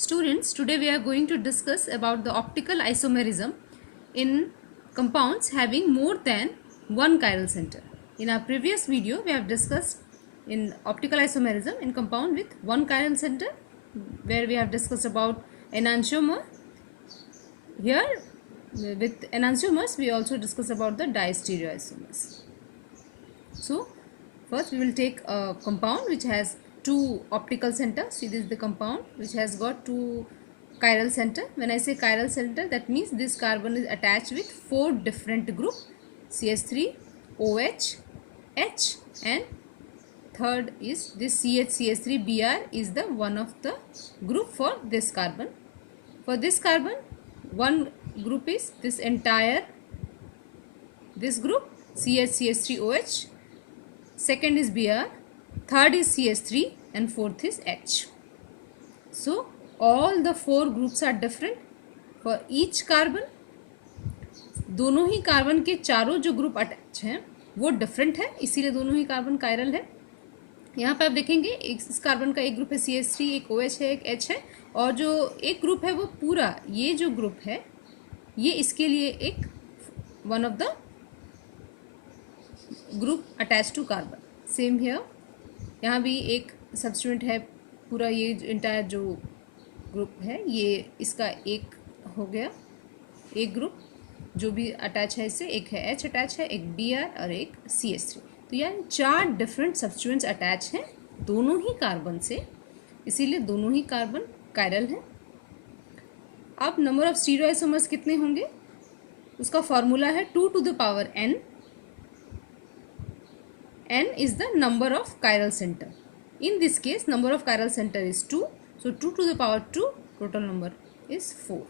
Students, today we are going to discuss about the optical isomerism in compounds having more than one chiral center. In our previous video, we have discussed in optical isomerism in compound with one chiral center, where we have discussed about enantiomer. Here, with enantiomers, we also discuss about the distereoisomers. So, first we will take a compound which has two optical centers. See, this is the compound which has got two chiral center. When I say chiral center, that means this carbon is attached with four different groups: CH3, OH, H, and third is this CH3 Br is the one of the group for this carbon. For this carbon, one group is this entire this group CH3OH. Second is Br, third is CH3, and fourth is H. So all the four groups are different for each carbon. दोनों ही carbon के चारों जो group attach हैं वो different है, इसीलिए दोनों ही carbon chiral है. यहाँ पे आप देखेंगे इस कार्बन का एक ग्रुप है CH3, एक OH है, एक H है, और जो एक ग्रुप है वो पूरा ये जो ग्रुप है ये इसके लिए एक one of the group attach to carbon. Same here, यहाँ भी एक सब्स्टिट्यूएंट है, पूरा ये इंटायर जो ग्रुप है ये इसका एक हो गया, एक ग्रुप जो भी अटैच है इससे, एक है H अटैच है, एक Br और एक CH3. तो यानी चार डिफरेंट सब्स्टिट्यूएंट्स अटैच हैं दोनों ही कार्बन से, इसीलिए दोनों ही कार्बन कायरल हैं. अब नंबर ऑफ स्टीरियोआइसोमर्स कितने होंगे उसका फॉर्मूला है 2 to the power n. n is the number of chiral center. In this case, number of chiral center is 2. So 2 to the power 2, total number is 4.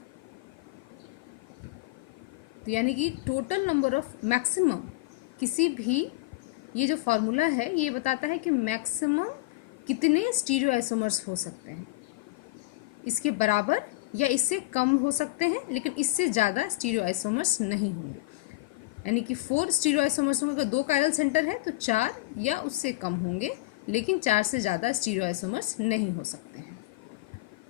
तो यानी कि total number of maximum किसी भी, ये जो formula है ये बताता है कि मैक्सिमम कितने स्टीरियोआइसोमर्स हो सकते हैं. इसके बराबर या इससे कम हो सकते हैं, लेकिन इससे ज़्यादा स्टीरियोआइसोमर्स नहीं होंगे. यानी कि 4 स्टीरियोआइसोमर्स होंगे. अगर 2 कायरल सेंटर है तो 4 या उससे कम होंगे, लेकिन 4 से ज़्यादा स्टीरियोआइसोमर्स नहीं हो सकते हैं.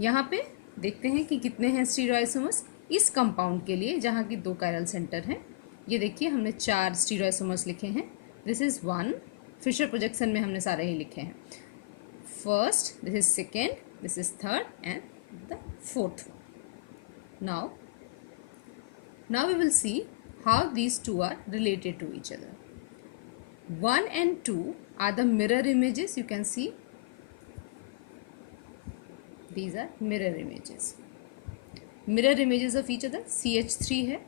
यहाँ पे देखते हैं कि कितने हैं स्टीरियोआइसोमर्स इस कंपाउंड के लिए जहाँ की 2 कायरल सेंटर हैं. ये देखिए हमने 4 स्टीरियोआइसोमर्स लिखे हैं. दिस इज़ 1, फिशर प्रोजेक्शन में हमने सारे ही लिखे हैं. First, this is second, this is third and the fourth. now we will see how these two are related to each other. 1 and 2 are the mirror images. You can see these are mirror images of each other. CH3 है.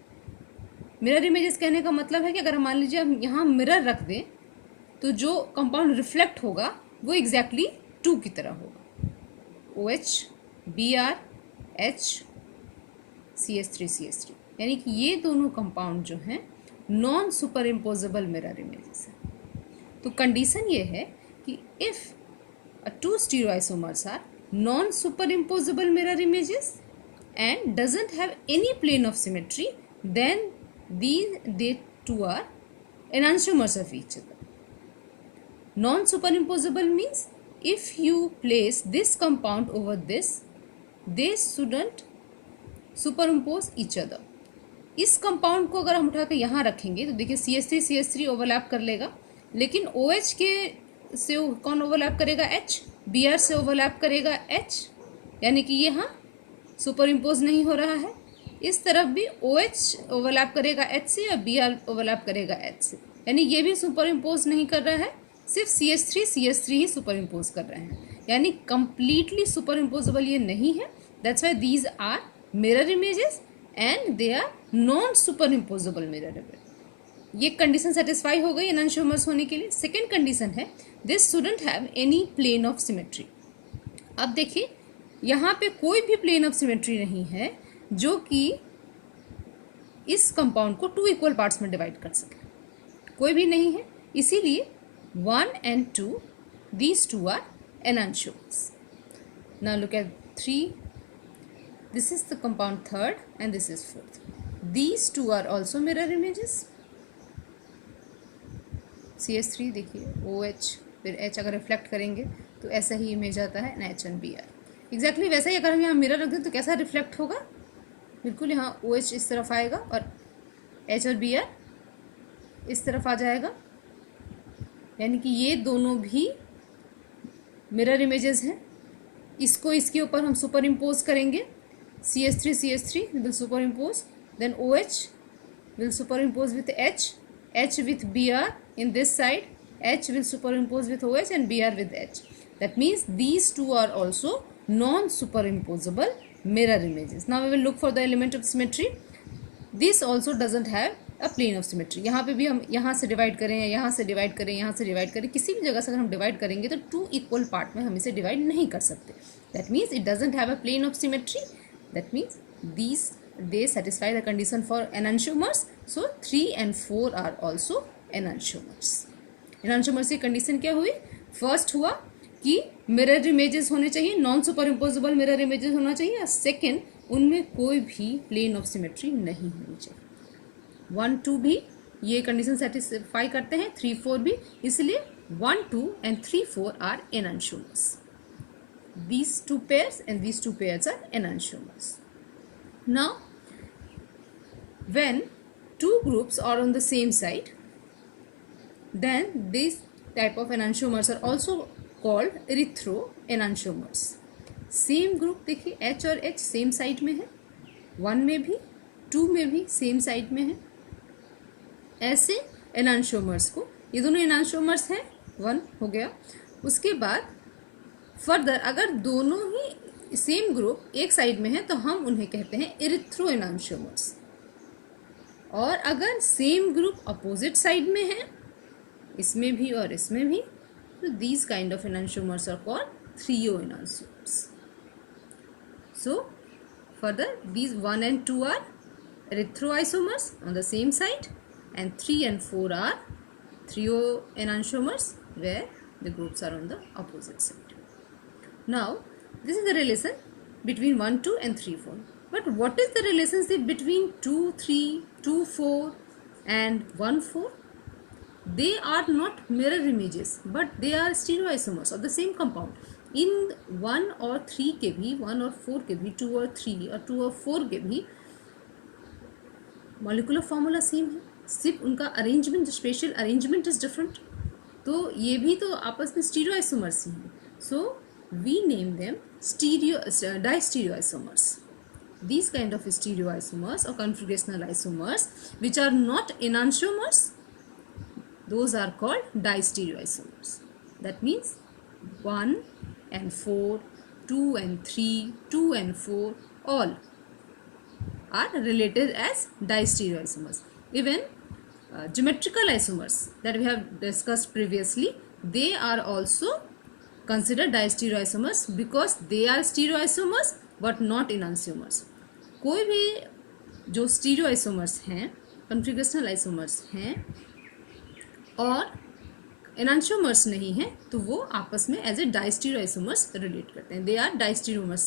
Mirror images कहने का मतलब है कि अगर मान लीजिए हम यहाँ मिरर रख दें तो जो कंपाउंड रिफ्लेक्ट होगा वो एग्जैक्टली 2 की तरह होगा. OH, Br, H, CH3. यानी कि ये दोनों कंपाउंड जो हैं non super imposable mirror images हैं. तो कंडीशन ये है कि if 2 stereoisomers are non super imposable mirror images and doesn't have any plane of symmetry, then they two are enantiomers of each other. Non superimposable means if you place this compound over this, they shouldn't superimpose each other. इस compound को अगर हम उठा के यहाँ रखेंगे तो देखिए CH3 ओवरलैप कर लेगा, लेकिन OH के से कौन ओवरलैप करेगा? H. Br से ओवरलैप करेगा H, यानी कि ये यहाँ सुपर इम्पोज नहीं हो रहा है. इस तरफ भी OH ओवरलैप करेगा H से और Br ओवरलैप करेगा H से, यानी ये भी सुपर इम्पोज नहीं कर रहा है, सिर्फ CH3 ही सुपर इम्पोज कर रहे हैं. यानी कंप्लीटली सुपर इम्पोजेबल ये नहीं है. That's why these are mirror images and they are non super imposable mirror image. ये कंडीशन सेटिस्फाई हो गई एनांशियोमर्स होने के लिए. सेकेंड कंडीशन है this shouldn't have any plane of symmetry. अब देखिए यहाँ पे कोई भी प्लेन ऑफ सिमेट्री नहीं है जो कि इस कंपाउंड को 2 इक्वल पार्ट्स में डिवाइड कर सके, कोई भी नहीं है. इसीलिए 1 and 2, these two are enantiomers. Now look at 3. This is the compound third and this is fourth. These two are also mirror images. CH3 देखिए OH फिर H अगर रिफ्लेक्ट करेंगे तो ऐसा ही इमेज आता है H and Br. एग्जैक्टली वैसा ही अगर हम यहाँ मिरर रख दें तो कैसा रिफ्लेक्ट होगा, बिल्कुल यहाँ OH इस तरफ आएगा और H और Br इस तरफ आ जाएगा, यानी कि ये दोनों भी मिरर इमेजेस हैं। इसको इसके ऊपर हम सुपर इम्पोज करेंगे, CH3 will super impose, then OH will superimpose with H with Br in this side, H will superimpose with OH and Br with H. That means these two are also non-superimposable mirror images. Now we will look for the element of symmetry. This also doesn't have a plane of symmetry. यहाँ पे भी हम यहाँ से divide करें, यहाँ से divide करें, यहाँ से डिवाइड करें, किसी भी जगह से अगर हम डिवाइड करेंगे तो 2 इक्वल पार्ट में हम इसे डिवाइड नहीं कर सकते. That means it doesn't have a plane of symmetry. That means these they satisfy the condition for enantiomers. So 3 and 4 are also enantiomers. enantiomers की कंडीशन क्या हुई? फर्स्ट हुआ कि मिरर इमेजेस होने चाहिए, non super imposable mirror images होना चाहिए. Second, उनमें कोई भी प्लेन ऑफ सिमेट्री नहीं होनी चाहिए. 1, 2 भी ये कंडीशन सेटिस्फाई करते हैं, 3, 4 भी. इसलिए 1, 2 and 3, 4 are enantiomers. These two pairs and these two pairs are enantiomers. Now when two groups are on the same side, then these type of enantiomers are also called erythroenantiomers. Same group देखिए, H और H same side में है, 1 में भी 2 में भी same side में है. ऐसे एनांशियोमर्स को, ये दोनों एनांशियोमर्स हैं, 1 हो गया. उसके बाद फर्दर अगर दोनों ही सेम ग्रुप एक साइड में है तो हम उन्हें कहते हैं इरिथ्रोएनांशियोमर्स. और अगर सेम ग्रुप अपोजिट साइड में है, इसमें भी और इसमें भी, तो these kind of enantiomers are called threoenantiomers. So further these 1 and 2 are erythroisomers on the same side and 3 and 4 are threoenantiomers where the groups are on the opposite side. Now this is the relation between 1, 2 and 3, 4. But what is the relationship between 2, 3, 2, 4 and 1, 4? They are not mirror images but they are stereoisomers of the same compound. In 1 और 3 के भी, 1 और 4 के भी, 2 और 3 और 2 और 4 के भी मॉलिकुलर फार्मूला सेम है, सिर्फ उनका arrangement, special arrangement is different. तो ये भी तो आपस में स्टीरियोआइसोमर्स ही हैं. So we name them diastereoisomers. These kind of stereoisomers or configurational isomers which are not enantiomers, those are called distereoisomers. That means 1 and 4, 2 and 3, 2 and 4 all are related as distereoisomers. Even geometrical isomers that we have discussed previously, they are also considered distereoisomers because they are stereoisomers but not enantiomers. कोई भी जो stereoisomers हैं, configurational isomers हैं और enantiomers नहीं हैं, तो वो आपस में एज ए डाइस्टीरियोआइसोमर्स रिलेट करते हैं. They are diastereomers.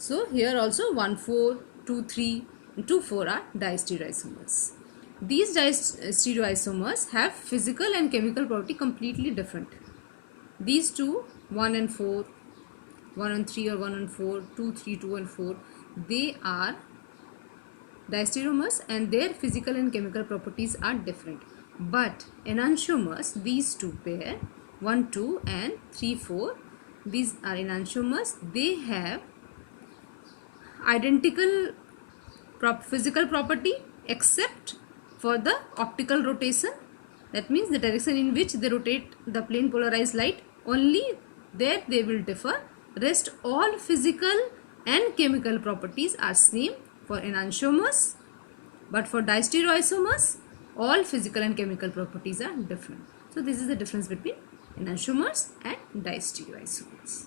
So here also 1, 4, 2, 3, 2, 4 are distereoisomers. These distereoisomers have physical and chemical property completely different. These two, 1 and 4, 1 and 3 or 1 and 4, 2, 3, 2 and 4, they are diastereomers and their physical and chemical properties are different. But enantiomers, these two pair, 1, 2 and 3, 4, these are enantiomers. They have identical physical property except for the optical rotation. That means the direction in which they rotate the plane polarized light, only there they will differ. Rest all physical and chemical properties are same for enantiomers, but for distereoisomers all physical and chemical properties are different. So this is the difference between enantiomers and distereoisomers.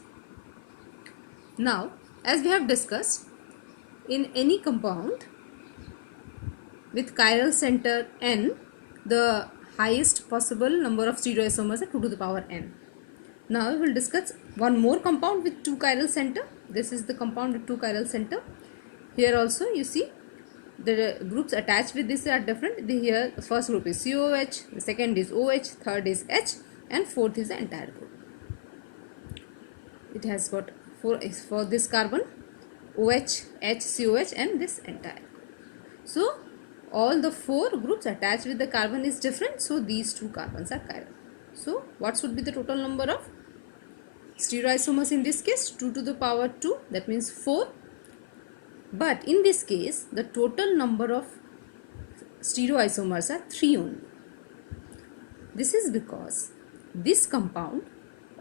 Now as we have discussed, in any compound with chiral center n, the highest possible number of stereoisomers are 2 to the power n. Now we will discuss one more compound with 2 chiral center. This is the compound with 2 chiral center. Here also you see the groups attached with this are different. Here the first group is COH, the second is OH, third is H and fourth is the entire group. It has got for this carbon OH, HCOH and this entire. So all the 4 groups attached with the carbon is different, so these 2 carbons are chiral. So what should be the total number of stereoisomers in this case? 2 to the power 2, that means 4. But in this case the total number of stereoisomers are 3 only. This is because this compound,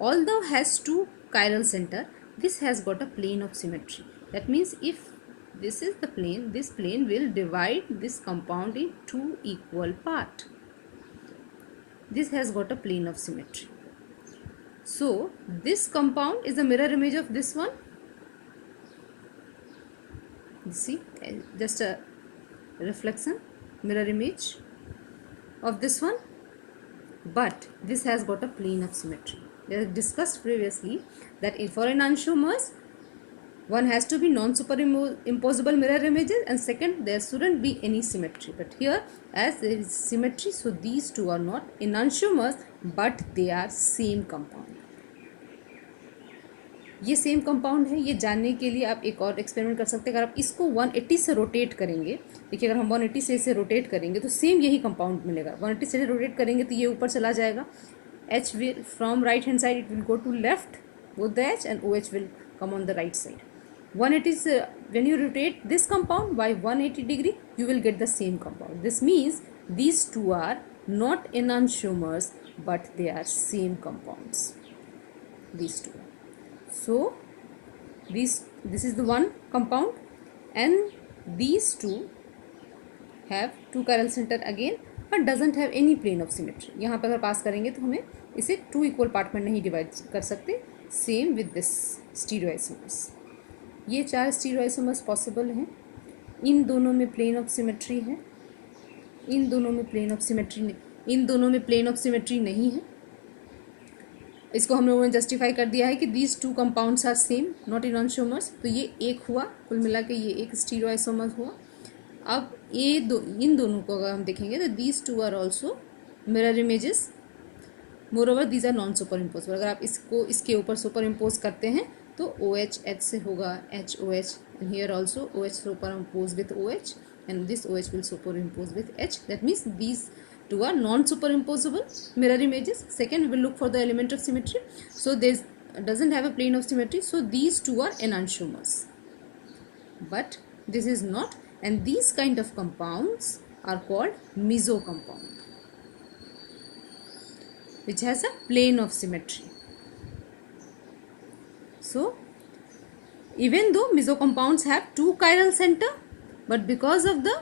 although has 2 chiral center, this has got a plane of symmetry. That means if this is the plane, this plane will divide this compound in 2 equal parts. This has got a plane of symmetry. So this compound is a mirror image of this one. You see, just a reflection, mirror image of this one. But this has got a plane of symmetry. We have discussed previously that for enantiomers, one has to be non-superimposable mirror images, and second, there shouldn't be any symmetry. But here, as there is symmetry, so these 2 are not enantiomers, but they are same compound. ये same compound है, ये जानने के लिए आप एक और experiment कर सकते हैं. अगर आप इसको 180 से रोटेट करेंगे, देखिए अगर हम 180 से इसे रोटेट करेंगे तो सेम यही कंपाउंड मिलेगा. 180 से रोटेट करेंगे तो ये ऊपर चला जाएगा. H will from right hand side it will go to left, both the H and OH will come on the right side. 180 is when you rotate this compound by 180 degree, you will get the same compound. This means these 2 are not enantiomers, but they are same compounds. These 2. So this is the one compound, and these 2 have 2 chiral center again, but doesn't have any plane of symmetry. यहाँ पर अगर पास करेंगे तो हमें इसे 2 equal part में नहीं divide कर सकते. Same with this stereoisomers. ये 4 स्टीरियोआइसोमर्स पॉसिबल हैं. इन दोनों में प्लेन ऑफ सिमेट्री है, इन दोनों में प्लेन ऑफ सिमेट्री नहीं है. इसको हम लोगों ने जस्टिफाई कर दिया है कि these 2 compounds are same, not enantiomers. तो ये एक हुआ, कुल मिला के ये एक स्टीरियोआइसोमर हुआ. अब इन दोनों को अगर हम देखेंगे तो these 2 are also mirror images. Moreover these are non super imposable. अगर आप इसको इसके ऊपर सुपर इम्पोज करते हैं तो OH H से होगा HOH, and here also OH superimpose with OH, and this OH will superimpose with H. That means these 2 are non-superimposable mirror images. Second, we will look for the element of symmetry. So this doesn't have a plane of symmetry, so these 2 are enantiomers, but this is not. And these kind of compounds are called meso compound, which has a plane of symmetry. So even though meso compounds have 2 chiral center, but because of the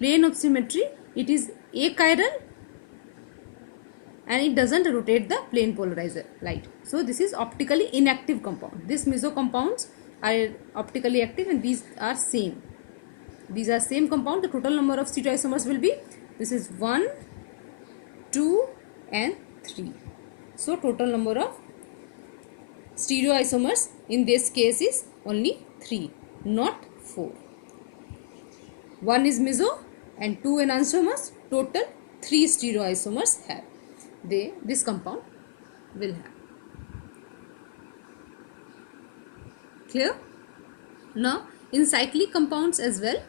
plane of symmetry, it is achiral and it doesn't rotate the plane polarizer light. So this is optically inactive compound. These meso compounds are optically active, and these are same. These are same compound. The total number of stereoisomers will be, this is 1, 2 and 3. So total number of stereoisomers in this case is only 3, not 4. 1 is meso and 2 enantiomers. Total 3 stereoisomers have this compound will have. Clear? Now in cyclic compounds as well,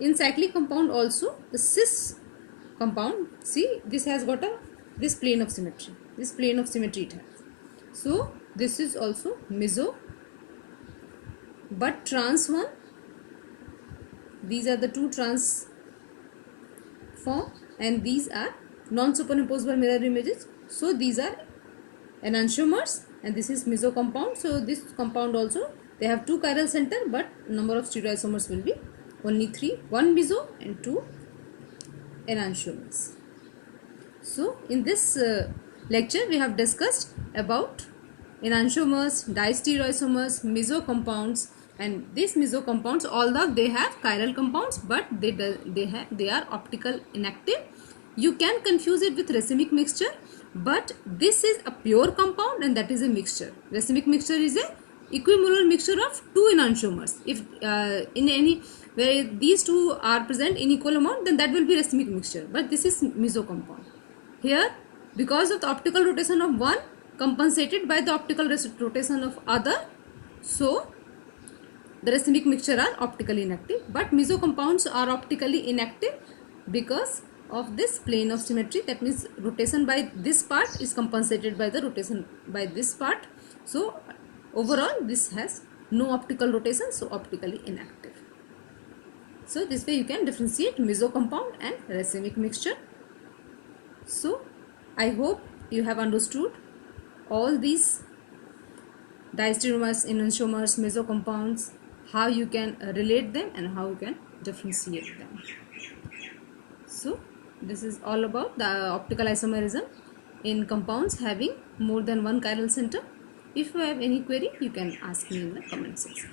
in cyclic compound also, the cis compound, see this has got this plane of symmetry. This plane of symmetry it has. So this is also meso, but trans one, these are the 2 trans form, and these are non-superimposable mirror images. So these are enantiomers, and this is meso compound. So this compound also, they have 2 chiral center, but number of stereoisomers will be only 3, 1 meso and 2 enantiomers. So in this lecture we have discussed about enantiomers, distereoisomers, meso compounds, and these meso compounds, although they have chiral compounds, but they are optical inactive. You can confuse it with racemic mixture, but this is a pure compound and that is a mixture. Racemic mixture is a equimolar mixture of 2 enantiomers. If in any where these 2 are present in equal amount, then that will be racemic mixture, but this is meso compound. Here, because of the optical rotation of one compensated by the optical rotation of other, so the racemic mixture are optically inactive. But meso compounds are optically inactive because of this plane of symmetry. That means rotation by this part is compensated by the rotation by this part. So overall this has no optical rotation, so optically inactive. So this way you can differentiate meso compound and racemic mixture. So I hope you have understood all these diastereomers, enantiomers, meso compounds, how you can relate them and how you can differentiate them. So this is all about the optical isomerism in compounds having more than one chiral center. If you have any query, you can ask me in the comment section.